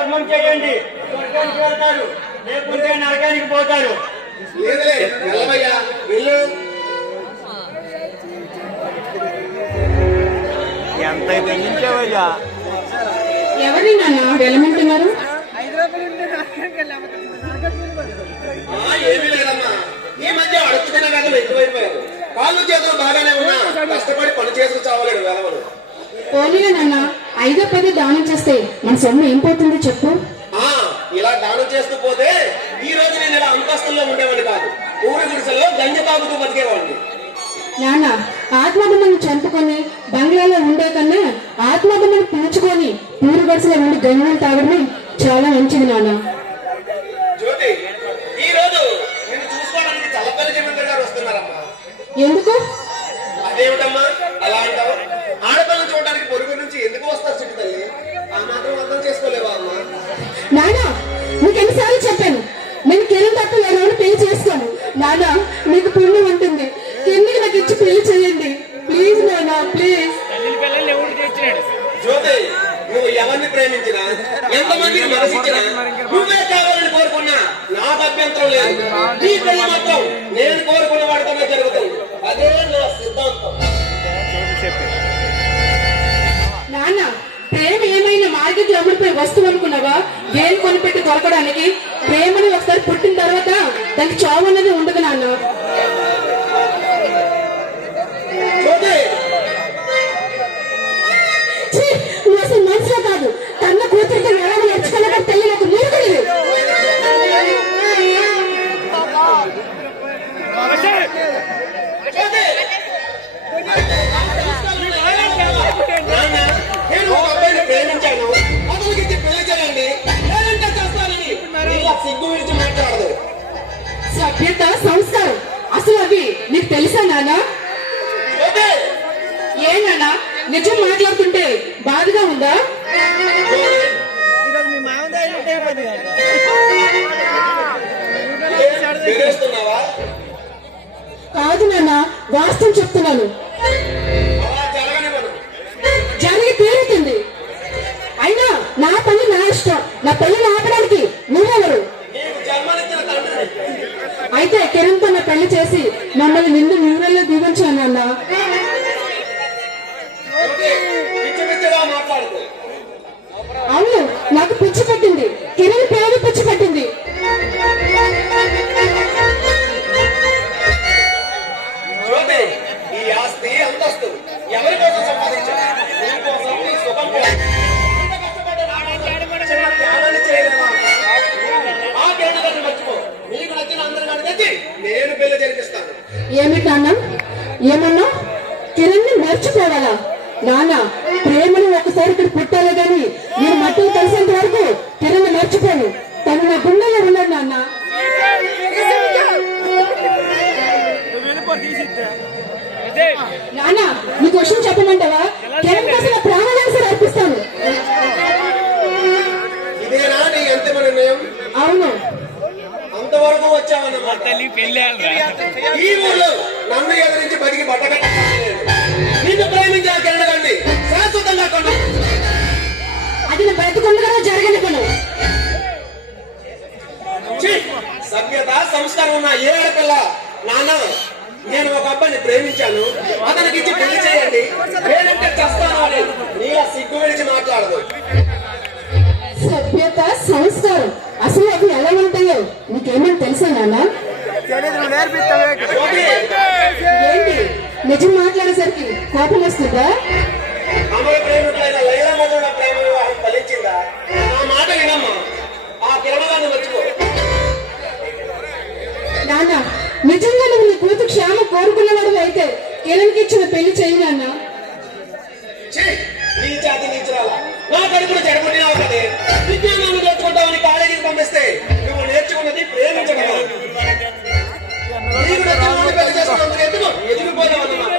ధర్మం చేయండి, స్వర్గానికి వెళ్తారు, లేకుంటే నరకానికి పోతారు. ఎంత తెగించావయ్యా? ఎవరి నాన్న వెళ్ళమంటున్నారు? ఏమీ లేదమ్మా, ఈ మధ్య అడుగుతున్న కథలు ఎక్కువైపోయారు. కాళ్ళు చేతులు బాగానే ఉన్నా కష్టపడి పని చేసుకు చావలేడు వెలవడు. పోనీలే నాన్న, 5-10 దానం చేస్తే మన సొమ్ము ఏం పోతుందో చెప్పు. ఇలా దానం చేస్తూ పోతే ఈ రోజు నేను ఇలా అంతస్తుల్లో ఉండేవాడిని కాదు, ఊరి గుడిసెలో గంజ తాగుతూ బతికేవాడిని. నాన్న, ఆత్మబొమ్మను చంపుకొని బంగ్లాలో ఉండే కన్నా ఆత్మబొమ్మను పిలుచుకొని ఊరు గడిసెలో ఉండి గంజలు తాగడమే చాలా మంచిది నాన్న. జ్యోతి, ఈ రోజు నిన్ను చూసుకోవడానికి చల్లపల్లి జమీందారు గారు వస్తున్నారమ్మా. ఎందుకు? అదేమిటమ్మా అలా అంటావు? ఆడపిల్లని చూడడానికి పొరుగు నుంచి ఎందుకు వస్తారు చిట్టు తల్లి? ఆ మాత్రం అర్థం చేసుకోలేవా అమ్మా? నాన్న, నీకు ఎన్నిసార్లు చెప్పాను, నేను కిరణ్ తప్ప ఎవరైనా పెళ్లి చేసుకోను. నాన్న, మీకు పుణ్యం ఉంటుంది, కిందికి నాకు ఇచ్చి పెళ్లి చేయండి ప్లీజ్ నాన్న, ప్లీజ్. జ్యోతి, నువ్వు ఎవరిని ప్రేమించినా ఎంతమందికి మనసిచ్చినా నువ్వే కావాలని కోరుకున్నా నాకు అభ్యంతరం లేదు. నీ పెళ్లి మాత్రం నేను కోరుకున్న వాడితోనే జరుగుతుంది, అదే నా సిద్ధాంతం. నాన్న, ప్రేమ ఏమైనా మార్కెట్లో అమ్ముడిపోయి వస్తువు అనుకున్నావా? వేలు కొనిపెట్టి దొరకడానికి. ప్రేమని ఒకసారి పుట్టిన తర్వాత దానికి చావు అనేది ఉండదు నాన్న. నువ్వు అసలు మనసులో కాదు, కన్న కూతురితో ఎలా నేర్చుకోలేక తెలియలేదు నీరుకుడివి. నేను ఒక అబ్బాయిని ప్రేమించాను, అతనికి పెళ్లి చేయండి, లేదంటే చేస్తానని ఇలా సిగ్గు విడిచి మాట్లాడదు. సభ్యత, సంస్కారం అసలు అవి నీకు తెలుసా నాన్న? ఏ నాన్న, నిజం మాట్లాడుతుంటే బాధగా ఉందా? కాదు నాన్న, వాస్తవం చెప్తున్నాను. జరిగి తీరుతుంది. అయినా నా పని నా ఇష్టం, నా పెళ్లిని ఆపడానికి నువ్వెవరు? అయితే కిరణ్తో నా పెళ్లి చేసి మమ్మల్ని నిండు న్యూరల్లో దీవించాను నాన్న. అవును, నాకు పిచ్చి పట్టింది, కిరణ్ పేరు పిచ్చి పట్టింది. ఈ ఆస్తి అంతస్తు ఎవరి కోసం సంపాదించాలి? నేను పెళ్లి జరిపిస్తాను. ఏమిటి నాన్న, ఏమన్నా? కిరణ్ ని మర్చిపోవాలా? నాన్న, ప్రేమను ఒకసారి ఇక్కడ పుట్టాలే గాని మీరు మట్టిని కలిసేంత వరకు కిరణ్ ని మర్చిపోను. తను నా గుండెలో ఉన్నాడు నాన్న. నాన్న, నీకు విషయం చెప్పమంటావా? కిరణ్ కోసం నా ప్రాణాలను సరే అర్పిస్తాను. ఇదేనా నీ అంతిమ నిర్ణయం? అవును. అంతవరకు వచ్చావన్నమాట. ఈ ఊళ్ళో నన్ను ఎదిరించి బతికి బట్టగట్ట నిన్ను ప్రేమించిన కిరణ్ శాశ్వతంగా కొన్నా. అది నా బ్రతుకుండగా జరగని పను. సభ్యత, సంస్కారం ఉన్న ఏ ఆడపిల్ల నాన్న నేను ఒక అబ్బాయిని ప్రేమించాను, అతనికి ఇచ్చి పెళ్లి చేయండి, లేదంటే చేస్తాను అని నీలా సిగ్గు విడిచి మాట్లాడదు. సభ్యత, సంస్కారం అసలు అవి ఎలా ఉంటాయో నీకేమని తెలుసా నాన్న? ఏంటి నిజం మాట్లాడేసరికి కోపం వస్తుందా? అమర ప్రేమికులైన లైలా మధుర ప్రేమ వివాహం ఫలించిందా? నా మాట వినమ్మా, ఆ కిరణాన్ని మర్చిపో. నాన్న, నిజంగా నువ్వు నీ కూతురు క్షేమ కోరుకున్నవాడు అయితే కిరణ్కి ఇచ్చిన పెళ్లి చేయి నాన్న. నీ జాతి నీచురాలా, నా కడుపును చెడగొట్టినావు కదే. విజ్ఞానాన్ని నేర్చుకుంటామని కాలేజీకి పంపిస్తే నువ్వు నేర్చుకున్నది ప్రేమించడం. ఎదిగిపోదామన్నమాట.